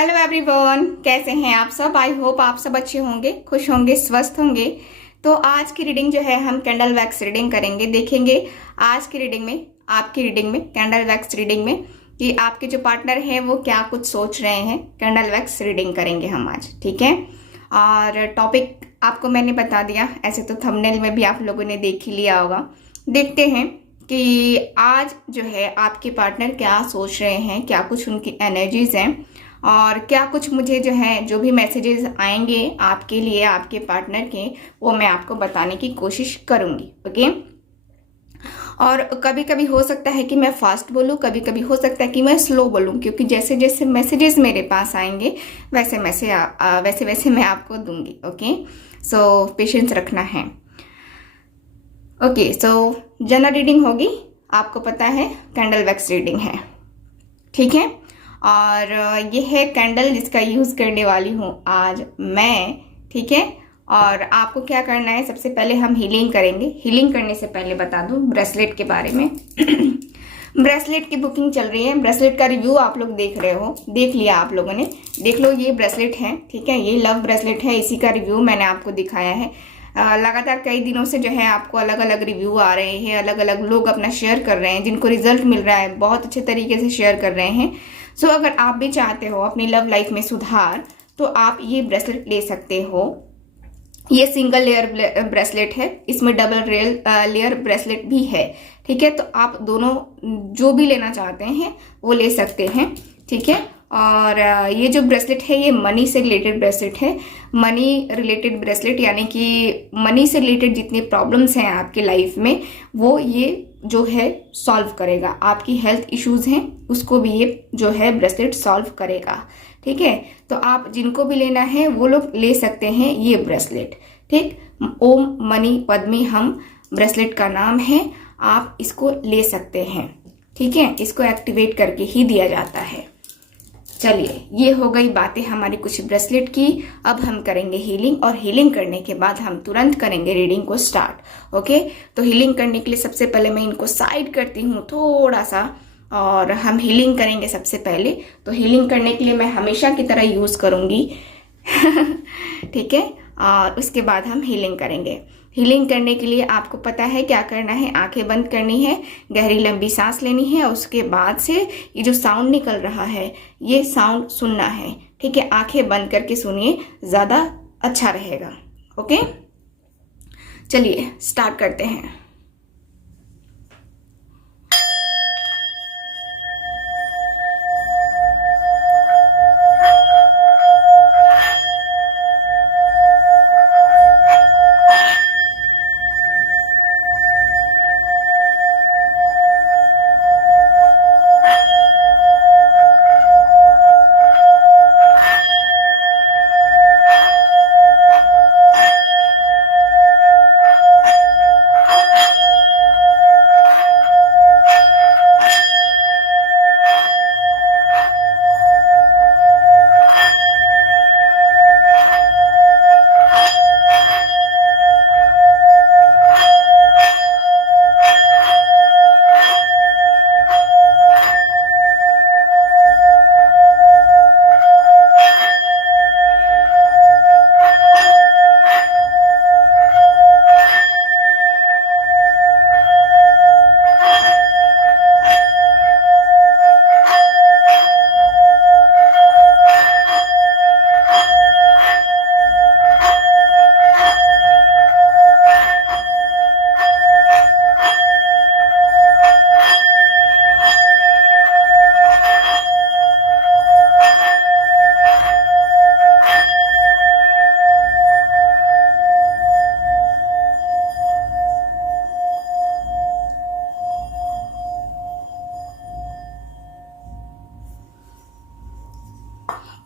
Hello everyone, कैसे हैं आप सब। आई होप आप सब अच्छे होंगे, खुश होंगे, स्वस्थ होंगे। तो आज की रीडिंग जो है हम कैंडल वैक्स रीडिंग करेंगे। देखेंगे आज की रीडिंग में, आपकी रीडिंग में, कैंडल वैक्स रीडिंग में कि आपके जो पार्टनर हैं वो क्या कुछ सोच रहे हैं। कैंडल वैक्स रीडिंग करेंगे हम आज, ठीक है। और टॉपिक आपको मैंने बता दिया, ऐसे तो थंबनेल में भी आप लोगों ने देख ही लिया होगा। देखते हैं कि आज जो है आपके पार्टनर क्या सोच रहे हैं, क्या कुछ उनकी एनर्जीज हैं और क्या कुछ मुझे जो है, जो भी मैसेजेस आएंगे आपके लिए, आपके पार्टनर के, वो मैं आपको बताने की कोशिश करूंगी। ओके। और कभी कभी हो सकता है कि मैं फास्ट बोलूं, कभी कभी हो सकता है कि मैं स्लो बोलूं, क्योंकि जैसे जैसे मैसेजेस मेरे पास आएंगे वैसे वैसे वैसे मैं आपको दूंगी। ओके, सो पेशेंस रखना है। ओके, सो जनरल रीडिंग होगी, आपको पता है कैंडल वैक्स रीडिंग है, ठीक है। और ये है कैंडल जिसका यूज़ करने वाली हूँ आज मैं, ठीक है। और आपको क्या करना है, सबसे पहले हम हीलिंग करेंगे। हीलिंग करने से पहले बता दूँ ब्रेसलेट के बारे में। ब्रेसलेट की बुकिंग चल रही है, ब्रेसलेट का रिव्यू आप लोग देख रहे हो, देख लिया आप लोगों ने, देख लो। ये ब्रेसलेट है, ठीक है, ये लव ब्रेसलेट है, इसी का रिव्यू मैंने आपको दिखाया है। लगातार कई दिनों से जो है आपको अलग अलग रिव्यू आ रहे हैं, अलग अलग लोग अपना शेयर कर रहे हैं, जिनको रिजल्ट मिल रहा है बहुत अच्छे तरीके से शेयर कर रहे हैं। सो अगर आप भी चाहते हो अपनी लव लाइफ में सुधार, तो आप ये ब्रेसलेट ले सकते हो। ये सिंगल लेयर ब्रेसलेट है, इसमें डबल लेयर ब्रेसलेट भी है, ठीक है। तो आप दोनों जो भी लेना चाहते हैं वो ले सकते हैं, ठीक है। और ये जो ब्रेसलेट है ये मनी से रिलेटेड ब्रेसलेट है। मनी रिलेटेड ब्रेसलेट यानी कि मनी से रिलेटेड जितनी प्रॉब्लम्स हैं आपकी लाइफ में वो ये जो है सॉल्व करेगा। आपकी हेल्थ इश्यूज हैं उसको भी ये जो है ब्रेसलेट सॉल्व करेगा, ठीक है। तो आप जिनको भी लेना है वो लोग ले सकते हैं ये ब्रेसलेट, ठीक। ओम मनी पद्मी हम ब्रेसलेट का नाम है, आप इसको ले सकते हैं, ठीक है। इसको एक्टिवेट करके ही दिया जाता है। चलिए, ये हो गई बातें हमारी कुछ ब्रेसलेट की। अब हम करेंगे हीलिंग, और हीलिंग करने के बाद हम तुरंत करेंगे रीडिंग को स्टार्ट। ओके, तो हीलिंग करने के लिए सबसे पहले मैं इनको साइड करती हूँ थोड़ा सा, और हम हीलिंग करेंगे सबसे पहले। तो हीलिंग करने के लिए मैं हमेशा की तरह यूज करूंगी ठीक है। और उसके बाद हम हीलिंग करेंगे। हीलिंग करने के लिए आपको पता है क्या करना है, आंखें बंद करनी है, गहरी लंबी सांस लेनी है, उसके बाद से ये जो साउंड निकल रहा है ये साउंड सुनना है, ठीक है। आंखें बंद करके सुनिए, ज़्यादा अच्छा रहेगा। ओके, चलिए स्टार्ट करते हैं।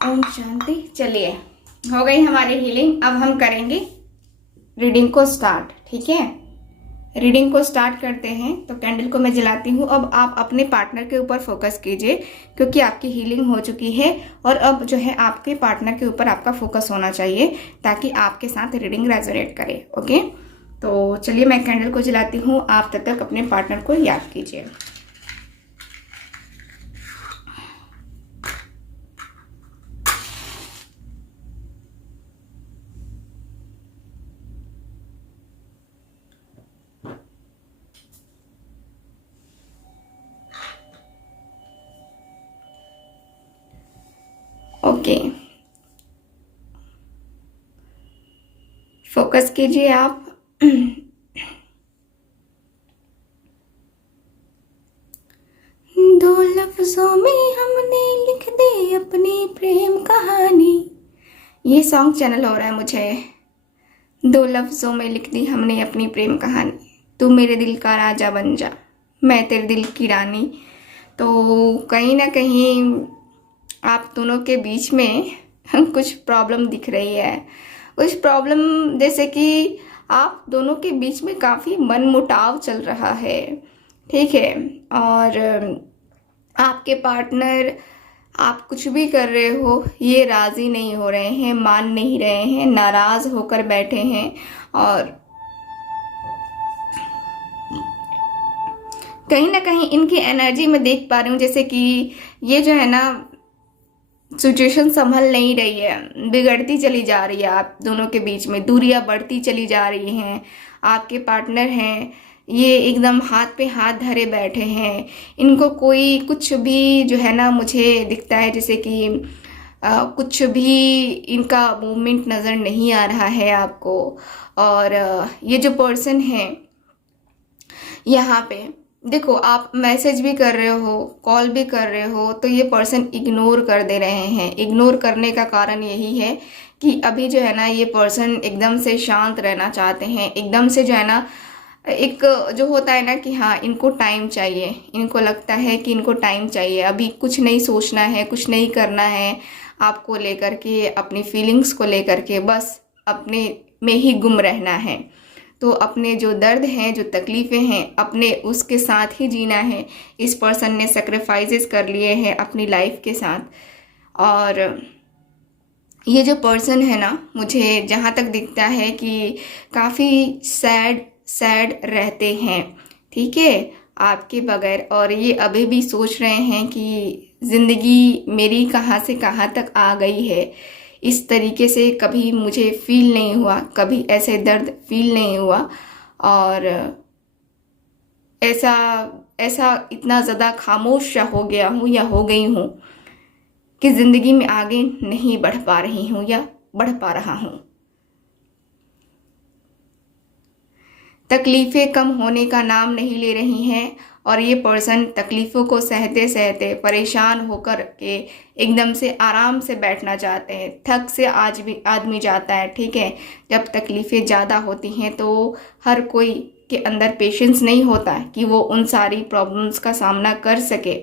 ओम शांति। चलिए, हो गई हमारी हीलिंग। अब हम करेंगे रीडिंग को स्टार्ट, ठीक है। रीडिंग को स्टार्ट करते हैं। तो कैंडल को मैं जलाती हूँ। अब आप अपने पार्टनर के ऊपर फोकस कीजिए, क्योंकि आपकी हीलिंग हो चुकी है और अब जो है आपके पार्टनर के ऊपर आपका फोकस होना चाहिए, ताकि आपके साथ रीडिंग रेजोनेट करे। ओके, तो चलिए मैं कैंडल को जलाती हूँ, आप तब तक अपने पार्टनर को याद कीजिए। ओके, फोकस कीजिए आप। दो लफ्जों में हमने लिख दी अपनी प्रेम कहानी। ये सॉन्ग चैनल हो रहा है मुझे। दो लफ्जों में लिख दी हमने अपनी प्रेम कहानी, तू मेरे दिल का राजा बन जा, मैं तेरे दिल की रानी। तो कहीं ना कहीं आप दोनों के बीच में कुछ प्रॉब्लम दिख रही है। कुछ प्रॉब्लम जैसे कि आप दोनों के बीच में काफ़ी मनमुटाव चल रहा है, ठीक है। और आपके पार्टनर, आप कुछ भी कर रहे हो ये राज़ी नहीं हो रहे हैं, मान नहीं रहे हैं, नाराज़ होकर बैठे हैं। और कहीं ना कहीं इनकी एनर्जी में देख पा रही हूँ जैसे कि ये जो है ना सिचुएशन संभल नहीं रही है, बिगड़ती चली जा रही है। आप दोनों के बीच में दूरियां बढ़ती चली जा रही हैं। आपके पार्टनर हैं ये एकदम हाथ पे हाथ धरे बैठे हैं। इनको कोई कुछ भी जो है ना मुझे दिखता है जैसे कि कुछ भी इनका मूवमेंट नज़र नहीं आ रहा है आपको। और ये जो पर्सन है यहाँ पे देखो, आप मैसेज भी कर रहे हो, कॉल भी कर रहे हो, तो ये पर्सन इग्नोर कर दे रहे हैं। इग्नोर करने का कारण यही है कि अभी जो है ना ये पर्सन एकदम से शांत रहना चाहते हैं। एकदम से जो है ना एक जो होता है ना कि हाँ इनको टाइम चाहिए, इनको लगता है कि इनको टाइम चाहिए, अभी कुछ नहीं सोचना है, कुछ नहीं करना है आपको लेकर के, अपनी फीलिंग्स को लेकर के, बस अपने में ही गुम रहना है। तो अपने जो दर्द हैं, जो तकलीफ़ें हैं, अपने उसके साथ ही जीना है। इस पर्सन ने सेक्रीफाइसेस कर लिए हैं अपनी लाइफ के साथ। और ये जो पर्सन है ना मुझे जहाँ तक दिखता है कि काफ़ी सैड रहते हैं, ठीक है, आपके बगैर। और ये अभी भी सोच रहे हैं कि ज़िंदगी मेरी कहाँ से कहाँ तक आ गई है। इस तरीके से कभी मुझे फील नहीं हुआ, कभी ऐसे दर्द फील नहीं हुआ। और ऐसा इतना ज़्यादा खामोश हो गया हूँ या हो गई हूँ कि ज़िंदगी में आगे नहीं बढ़ पा रही हूँ या बढ़ पा रहा हूँ। तकलीफ़ें कम होने का नाम नहीं ले रही हैं। और ये पर्सन तकलीफ़ों को सहते सहते परेशान होकर के एकदम से आराम से बैठना चाहते हैं। थक से आज भी आदमी जाता है, ठीक है। जब तकलीफ़ें ज़्यादा होती हैं तो हर कोई के अंदर पेशेंस नहीं होता कि वो उन सारी प्रॉब्लम्स का सामना कर सके।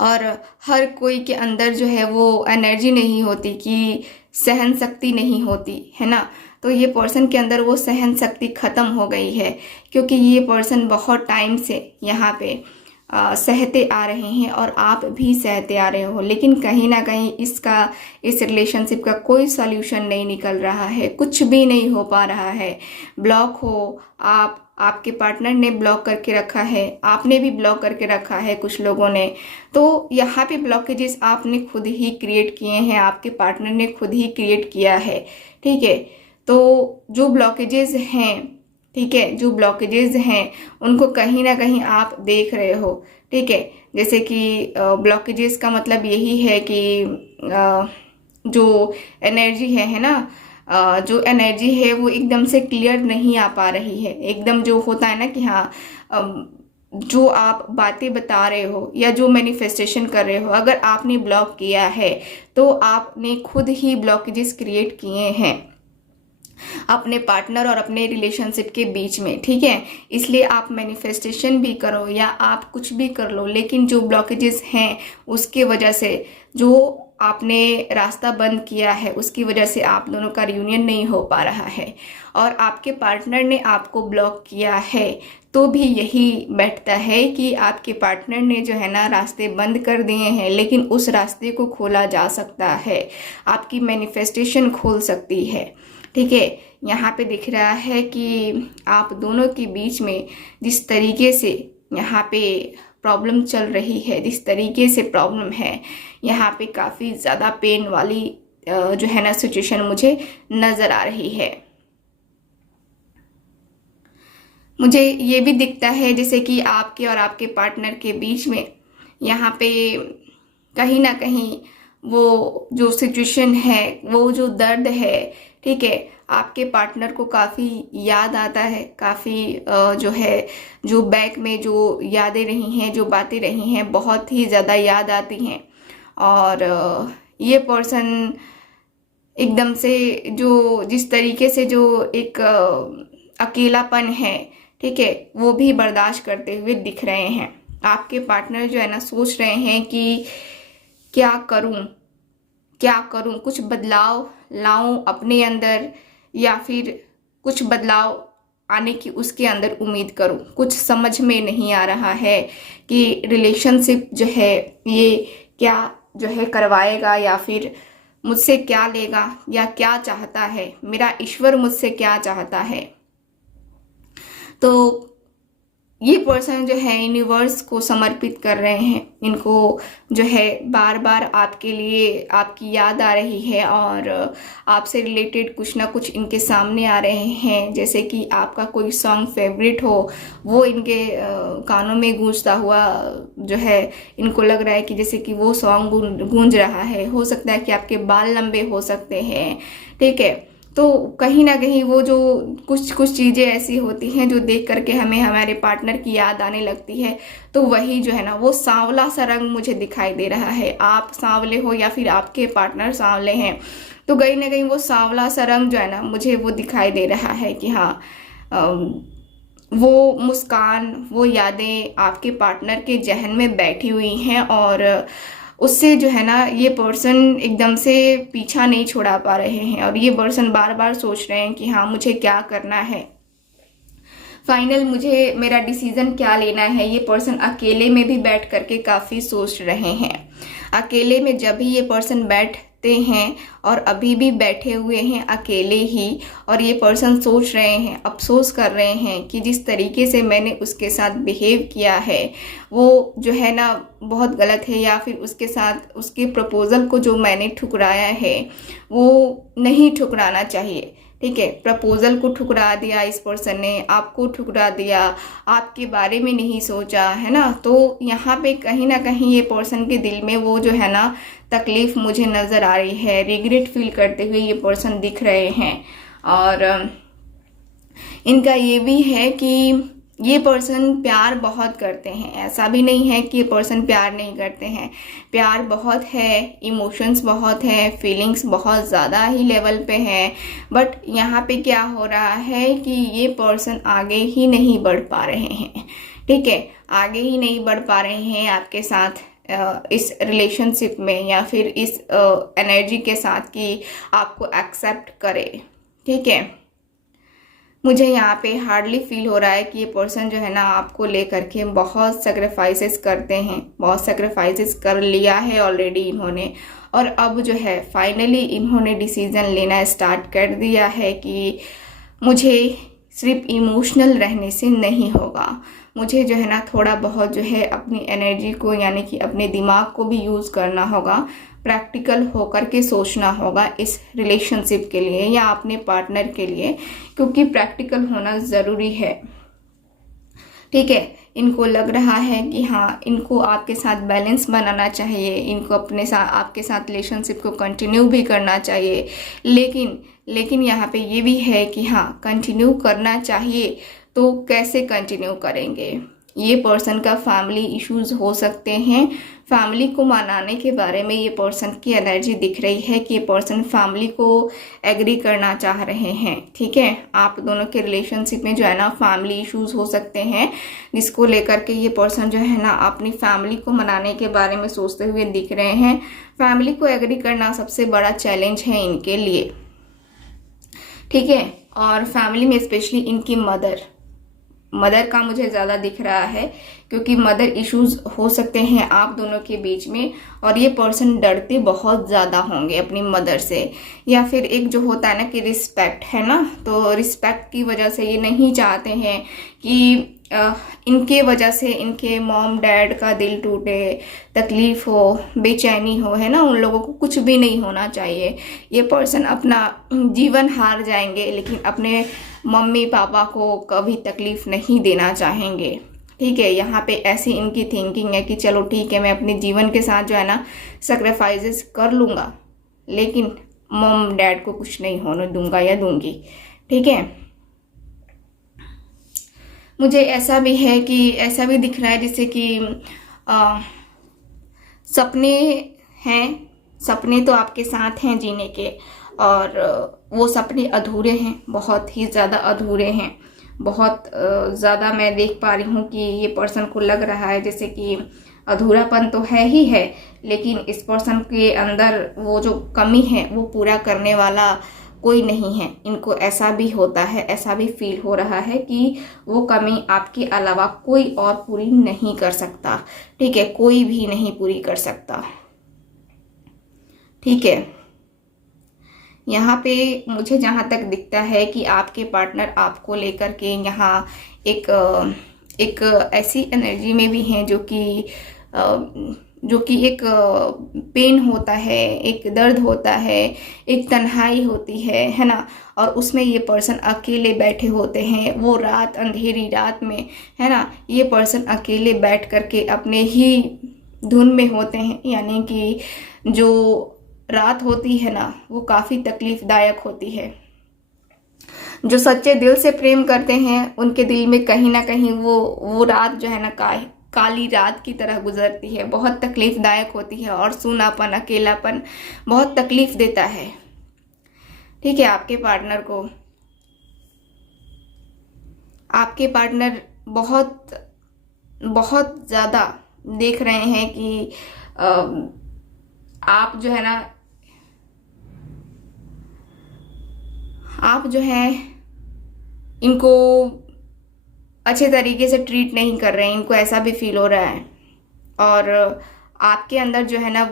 और हर कोई के अंदर जो है वो एनर्जी नहीं होती कि सहन शक्ति नहीं होती है ना। तो ये पर्सन के अंदर वो सहन शक्ति ख़त्म हो गई है, क्योंकि ये पर्सन बहुत टाइम से यहाँ पे सहते आ रहे हैं और आप भी सहते आ रहे हो। लेकिन कहीं ना कहीं इस रिलेशनशिप का कोई सॉल्यूशन नहीं निकल रहा है, कुछ भी नहीं हो पा रहा है। ब्लॉक हो आप, आपके पार्टनर ने ब्लॉक करके रखा है, आपने भी ब्लॉक करके रखा है कुछ लोगों ने। तो यहाँ पे ब्लॉकेजेस आपने खुद ही क्रिएट किए हैं, आपके पार्टनर ने खुद ही क्रिएट किया है, ठीक है। तो जो ब्लॉकेजेस हैं, ठीक है, जो ब्लॉकेजेस हैं उनको कहीं ना कहीं आप देख रहे हो, ठीक है। जैसे कि ब्लॉकेजेस का मतलब यही है कि जो एनर्जी है ना, जो एनर्जी है वो एकदम से क्लियर नहीं आ पा रही है। एकदम जो होता है ना कि हाँ जो आप बातें बता रहे हो या जो मैनिफेस्टेशन कर रहे हो, अगर आपने ब्लॉक किया है तो आपने खुद ही ब्लॉकेजेस क्रिएट किए हैं अपने पार्टनर और अपने रिलेशनशिप के बीच में, ठीक है। इसलिए आप मैनिफेस्टेशन भी करो या आप कुछ भी कर लो, लेकिन जो ब्लॉकेजेस हैं उसके वजह से, जो आपने रास्ता बंद किया है उसकी वजह से आप दोनों का रियूनियन नहीं हो पा रहा है। और आपके पार्टनर ने आपको ब्लॉक किया है तो भी यही बैठता है कि आपके पार्टनर ने जो है ना रास्ते बंद कर दिए हैं, लेकिन उस रास्ते को खोला जा सकता है, आपकी मैनिफेस्टेशन खोल सकती है, ठीक है। यहाँ पे दिख रहा है कि आप दोनों के बीच में जिस तरीके से यहाँ पे प्रॉब्लम चल रही है, जिस तरीके से प्रॉब्लम है, यहाँ पे काफ़ी ज़्यादा पेन वाली जो है ना सिचुएशन मुझे नज़र आ रही है। मुझे ये भी दिखता है जैसे कि आपके और आपके पार्टनर के बीच में यहाँ पे कहीं ना कहीं वो जो सिचुएशन है, वो जो दर्द है, ठीक है, आपके पार्टनर को काफ़ी याद आता है, काफ़ी जो है, जो बैक में जो यादें रही हैं, जो बातें रही हैं, बहुत ही ज़्यादा याद आती हैं। और ये पर्सन एकदम से जो जिस तरीके से जो एक अकेलापन है, ठीक है, वो भी बर्दाश्त करते हुए दिख रहे हैं। आपके पार्टनर जो है ना सोच रहे हैं कि क्या करूं, क्या करूं, कुछ बदलाव लाऊं अपने अंदर या फिर कुछ बदलाव आने की उसके अंदर उम्मीद करूं। कुछ समझ में नहीं आ रहा है कि रिलेशनशिप जो है ये क्या जो है करवाएगा, या फिर मुझसे क्या लेगा, या क्या चाहता है, मेरा ईश्वर मुझसे क्या चाहता है। तो ये पर्सन जो है यूनिवर्स को समर्पित कर रहे हैं। इनको जो है बार बार आपके लिए आपकी याद आ रही है और आपसे रिलेटेड कुछ ना कुछ इनके सामने आ रहे हैं। जैसे कि आपका कोई सॉन्ग फेवरेट हो, वो इनके कानों में गूंजता हुआ जो है इनको लग रहा है कि जैसे कि वो सॉन्ग गूंज रहा है। हो सकता है कि आपके बाल लंबे हो सकते हैं, ठीक है। तो कहीं ना कहीं वो जो कुछ कुछ चीज़ें ऐसी होती हैं जो देख करके हमें हमारे पार्टनर की याद आने लगती है। तो वही जो है ना वो सांवला सा रंग मुझे दिखाई दे रहा है। आप सांवले हो या फिर आपके पार्टनर सांवले हैं, तो कहीं ना कहीं वो सांवला सा रंग जो है ना मुझे वो दिखाई दे रहा है कि हाँ, वो मुस्कान, वो यादें आपके पार्टनर के जहन में बैठी हुई हैं और उससे जो है ना ये पर्सन एकदम से पीछा नहीं छुड़ा पा रहे हैं। और ये पर्सन बार बार सोच रहे हैं कि हाँ मुझे क्या करना है, फाइनल मुझे मेरा डिसीजन क्या लेना है। ये पर्सन अकेले में भी बैठ करके काफ़ी सोच रहे हैं। अकेले में जब भी ये पर्सन बैठते हैं और अभी भी बैठे हुए हैं अकेले ही, और ये पर्सन सोच रहे हैं, अफसोस कर रहे हैं कि जिस तरीके से मैंने उसके साथ बिहेव किया है वो जो है ना बहुत गलत है, या फिर उसके साथ उसके प्रपोज़ल को जो मैंने ठुकराया है वो नहीं ठुकराना चाहिए, ठीक है। प्रपोज़ल को ठुकरा दिया इस पर्सन ने, आपको ठुकरा दिया, आपके बारे में नहीं सोचा, है ना। तो यहाँ पे कहीं ना कहीं ये पर्सन के दिल में वो जो है ना तकलीफ मुझे नज़र आ रही है। रिग्रेट फील करते हुए ये पर्सन दिख रहे हैं। और इनका ये भी है कि ये पर्सन प्यार बहुत करते हैं। ऐसा भी नहीं है कि ये पर्सन प्यार नहीं करते हैं, प्यार बहुत है, इमोशंस बहुत है, फीलिंग्स बहुत ज़्यादा ही लेवल पे है। बट यहाँ पे क्या हो रहा है कि ये पर्सन आगे ही नहीं बढ़ पा रहे हैं, ठीक है, आगे ही नहीं बढ़ पा रहे हैं आपके साथ इस रिलेशनशिप में, या फिर इस एनर्जी के साथ कि आपको एक्सेप्ट करे, ठीक है। मुझे यहाँ पे हार्डली फील हो रहा है कि ये पर्सन जो है ना आपको लेकर के बहुत सेक्रीफाइसेस करते हैं, बहुत सेक्रीफाइसेस कर लिया है ऑलरेडी इन्होंने, और अब जो है फाइनली इन्होंने डिसीज़न लेना स्टार्ट कर दिया है कि मुझे सिर्फ इमोशनल रहने से नहीं होगा, मुझे जो है ना थोड़ा बहुत जो है अपनी एनर्जी को यानी कि अपने दिमाग को भी यूज़ करना होगा, प्रैक्टिकल होकर के सोचना होगा इस रिलेशनशिप के लिए या अपने पार्टनर के लिए, क्योंकि प्रैक्टिकल होना ज़रूरी है, ठीक है। इनको लग रहा है कि हाँ इनको आपके साथ बैलेंस बनाना चाहिए, इनको अपने साथ आपके साथ रिलेशनशिप को कंटिन्यू भी करना चाहिए, लेकिन यहाँ पे ये भी है कि हाँ कंटिन्यू करना चाहिए तो कैसे कंटिन्यू करेंगे। ये पर्सन का फैमिली इश्यूज हो सकते हैं। फैमिली को मनाने के बारे में ये पर्सन की एनर्जी दिख रही है कि ये पर्सन फैमिली को एग्री करना चाह रहे हैं, ठीक है। आप दोनों के रिलेशनशिप में जो है ना फैमिली इश्यूज हो सकते हैं, जिसको लेकर के ये पर्सन जो है ना अपनी फैमिली को मनाने के बारे में सोचते हुए दिख रहे हैं। फैमिली को एग्री करना सबसे बड़ा चैलेंज है इनके लिए, ठीक है। और फैमिली में स्पेशली इनकी मदर का मुझे ज़्यादा दिख रहा है, क्योंकि मदर इश्यूज हो सकते हैं आप दोनों के बीच में, और ये पर्सन डरते बहुत ज़्यादा होंगे अपनी मदर से, या फिर एक जो होता है ना कि रिस्पेक्ट है ना, तो रिस्पेक्ट की वजह से ये नहीं चाहते हैं कि इनके वजह से इनके मॉम डैड का दिल टूटे, तकलीफ हो, बेचैनी हो, है ना। उन लोगों को कुछ भी नहीं होना चाहिए। ये पर्सन अपना जीवन हार जाएंगे लेकिन अपने मम्मी पापा को कभी तकलीफ नहीं देना चाहेंगे, ठीक है। यहाँ पे ऐसी इनकी थिंकिंग है कि चलो ठीक है, मैं अपने जीवन के साथ जो है ना सेक्रीफाइसेस कर लूँगा, लेकिन मॉम डैड को कुछ नहीं होने दूंगा या दूंगी। ठीक है। मुझे ऐसा भी है कि ऐसा भी दिख रहा है जैसे कि सपने हैं, सपने तो आपके साथ हैं जीने के, और वो सपने अधूरे हैं, बहुत ही ज़्यादा अधूरे हैं। बहुत ज़्यादा मैं देख पा रही हूँ कि ये पर्सन को लग रहा है जैसे कि अधूरापन तो है ही है, लेकिन इस पर्सन के अंदर वो जो कमी है वो पूरा करने वाला कोई नहीं है। इनको ऐसा भी होता है, ऐसा भी फील हो रहा है कि वो कमी आपके अलावा कोई और पूरी नहीं कर सकता। ठीक है, कोई भी नहीं पूरी कर सकता। ठीक है। यहाँ पे मुझे जहाँ तक दिखता है कि आपके पार्टनर आपको लेकर के यहाँ एक ऐसी एनर्जी में भी हैं जो कि एक पेन होता है, एक दर्द होता है, एक तन्हाई होती है ना। और उसमें ये पर्सन अकेले बैठे होते हैं, वो रात, अंधेरी रात में, है ना, ये पर्सन अकेले बैठ करके अपने ही धुन में होते हैं। यानी कि जो रात होती है ना वो काफ़ी तकलीफदायक होती है। जो सच्चे दिल से प्रेम करते हैं उनके दिल में कहीं ना कहीं वो रात जो है ना काली रात की तरह गुजरती है, बहुत तकलीफदायक होती है, और सूनापन, अकेलापन बहुत तकलीफ देता है। ठीक है। आपके पार्टनर को, आपके पार्टनर बहुत बहुत ज़्यादा देख रहे हैं कि आप जो है ना, आप जो है इनको अच्छे तरीके से ट्रीट नहीं कर रहे हैं, इनको ऐसा भी फील हो रहा है। और आपके अंदर जो है ना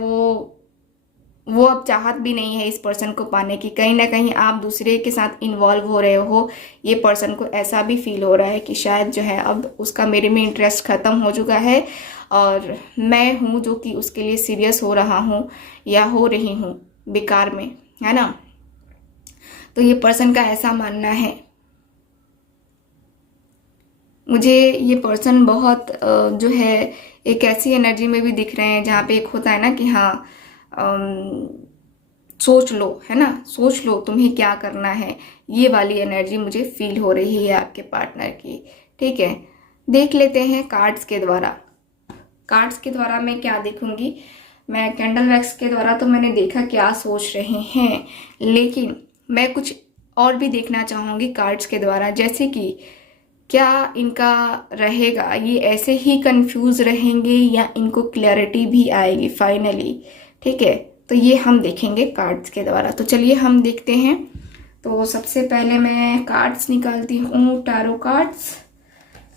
वो अब चाहत भी नहीं है इस पर्सन को पाने की। कहीं ना कहीं आप दूसरे के साथ इन्वॉल्व हो रहे हो। ये पर्सन को ऐसा भी फील हो रहा है कि शायद जो है अब उसका मेरे में इंटरेस्ट ख़त्म हो चुका है, और मैं हूँ जो कि उसके लिए सीरियस हो रहा हूँ या हो रही हूँ बेकार में, है ना। तो ये पर्सन का ऐसा मानना है। मुझे ये पर्सन बहुत जो है एक ऐसी एनर्जी में भी दिख रहे हैं जहाँ पे एक होता है ना कि हाँ सोच लो, है ना, सोच लो तुम्हें क्या करना है। ये वाली एनर्जी मुझे फील हो रही है आपके पार्टनर की। ठीक है। देख लेते हैं कार्ड्स के द्वारा। कार्ड्स के द्वारा मैं क्या देखूंगी, मैं कैंडल वैक्स के द्वारा तो मैंने देखा क्या सोच रहे हैं, लेकिन मैं कुछ और भी देखना चाहूँगी कार्ड्स के द्वारा। जैसे कि क्या इनका रहेगा, ये ऐसे ही कंफ्यूज रहेंगे या इनको क्लैरिटी भी आएगी फाइनली। ठीक है। तो ये हम देखेंगे कार्ड्स के द्वारा। तो चलिए हम देखते हैं। तो सबसे पहले मैं कार्ड्स निकालती हूँ, टैरो कार्ड्स।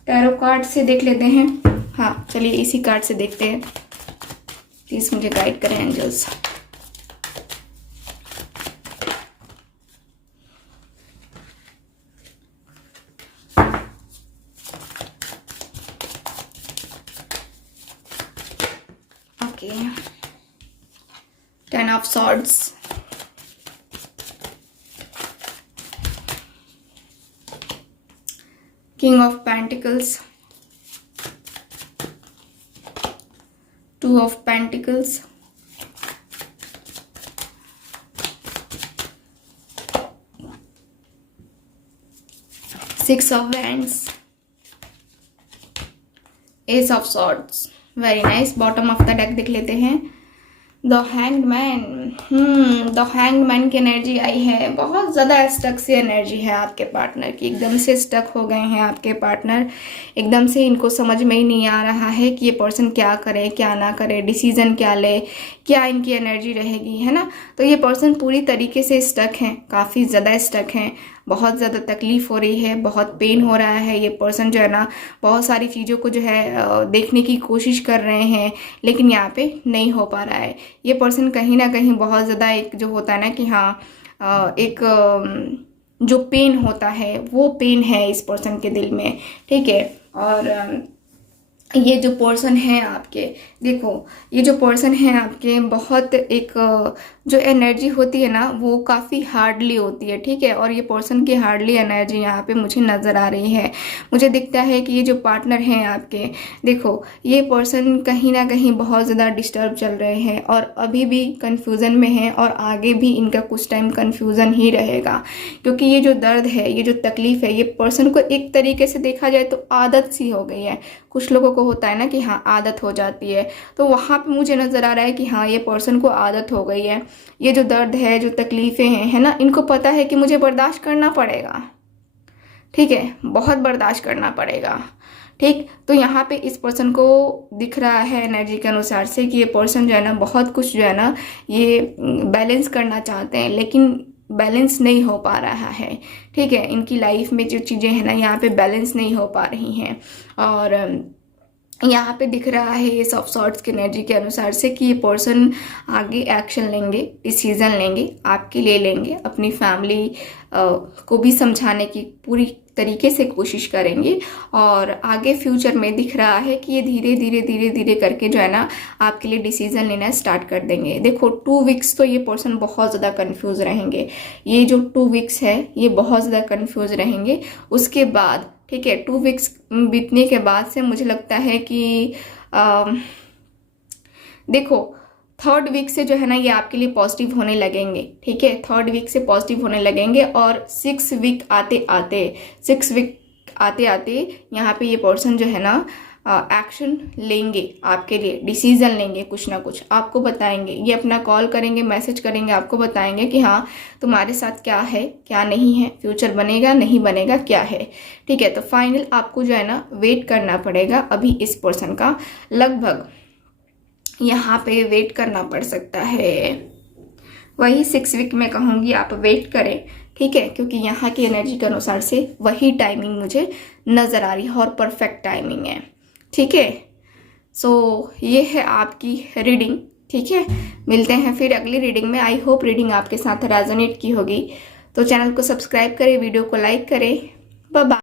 टैरो कार्ड से देख लेते हैं। हाँ चलिए इसी कार्ड से देखते हैं। प्लीज़ मुझे गाइड करें angels. Okay, 10 of swords, king of pentacles, 2 of Pentacles, Six of Wands, Ace of Swords। Very nice. Bottom of the deck देख लेते हैं। The hanged man. The hanged man की एनर्जी आई है। बहुत ज़्यादा स्टक सी एनर्जी है आपके पार्टनर की। एकदम से स्टक हो गए हैं आपके पार्टनर। एकदम से इनको समझ में ही नहीं आ रहा है कि ये पर्सन क्या करे क्या ना करे, डिसीजन क्या ले, क्या इनकी एनर्जी रहेगी, है ना। तो ये पर्सन पूरी तरीके से स्टक हैं, काफ़ी ज़्यादा स्टक हैं। बहुत ज़्यादा तकलीफ़ हो रही है, बहुत पेन हो रहा है। ये पर्सन जो है ना बहुत सारी चीज़ों को जो है देखने की कोशिश कर रहे हैं, लेकिन यहाँ पे नहीं हो पा रहा है। ये पर्सन कहीं ना कहीं बहुत ज़्यादा एक जो होता है ना कि हाँ एक जो पेन होता है वो पेन है इस पर्सन के दिल में। ठीक है। और ये जो पोर्शन है आपके, देखो ये जो पोर्शन है आपके, बहुत एक जो एनर्जी होती है ना वो काफ़ी हार्डली होती है, ठीक है। और ये पोर्शन की हार्डली एनर्जी यहाँ पे मुझे नज़र आ रही है। मुझे दिखता है कि ये जो पार्टनर हैं आपके, देखो ये पोर्शन कहीं ना कहीं बहुत ज़्यादा डिस्टर्ब चल रहे हैं और अभी भी कन्फ्यूज़न में है और आगे भी इनका कुछ टाइम कन्फ्यूज़न ही रहेगा। क्योंकि ये जो दर्द है, ये जो तकलीफ़ है, ये पर्सन को एक तरीके से देखा जाए तो आदत सी हो गई है। कुछ लोगों को होता है ना कि हाँ आदत हो जाती है, तो वहाँ पे मुझे नज़र आ रहा है कि हाँ ये पर्सन को आदत हो गई है। ये जो दर्द है, जो तकलीफ़ें हैं, है ना, इनको पता है कि मुझे बर्दाश्त करना पड़ेगा, ठीक है, बहुत बर्दाश्त करना पड़ेगा, ठीक। तो यहाँ पे इस पर्सन को दिख रहा है एनर्जी के अनुसार से कि ये पर्सन जो है ना बहुत कुछ जो है ना ये बैलेंस करना चाहते हैं, लेकिन बैलेंस नहीं हो पा रहा है, ठीक है। इनकी लाइफ में जो चीज़ें हैं ना यहाँ पे बैलेंस नहीं हो पा रही हैं। और यहाँ पे दिख रहा है ये ऑफ सॉर्ट्स की एनर्जी के अनुसार से कि ये पर्सन आगे एक्शन लेंगे, डिसीजन लेंगे, आपके लिए लेंगे, अपनी फैमिली को भी समझाने की पूरी तरीके से कोशिश करेंगे। और आगे फ्यूचर में दिख रहा है कि ये धीरे धीरे धीरे धीरे करके जो है ना आपके लिए डिसीजन लेना स्टार्ट कर देंगे। देखो 2 वीक्स तो ये पर्सन बहुत ज़्यादा कंफ्यूज रहेंगे। ये जो 2 वीक्स है ये बहुत ज़्यादा कंफ्यूज रहेंगे। उसके बाद, ठीक है, 2 वीक्स बीतने के बाद से मुझे लगता है कि देखो 3rd वीक से जो है ना ये आपके लिए पॉजिटिव होने लगेंगे, ठीक है। 3rd वीक से पॉजिटिव होने लगेंगे और 6 वीक आते आते यहाँ पे ये पर्सन जो है ना एक्शन लेंगे, आपके लिए डिसीजन लेंगे, कुछ ना कुछ आपको बताएंगे। ये अपना कॉल करेंगे, मैसेज करेंगे, आपको बताएंगे कि हाँ तुम्हारे साथ क्या है, क्या नहीं है, फ्यूचर बनेगा नहीं बनेगा, क्या है, ठीक है। तो फाइनल आपको जो है ना वेट करना पड़ेगा अभी इस पर्सन का। लगभग यहाँ पे वेट करना पड़ सकता है, वही 6 वीक में कहूँगी आप वेट करें, ठीक है। क्योंकि यहाँ की एनर्जी के अनुसार से वही टाइमिंग मुझे नज़र आ रही है और परफेक्ट टाइमिंग है, ठीक है। सो ये है आपकी रीडिंग, ठीक है। मिलते हैं फिर अगली रीडिंग में। आई होप रीडिंग आपके साथ रेजोनेट की होगी। तो चैनल को सब्सक्राइब करें, वीडियो को लाइक करें। Bye bye.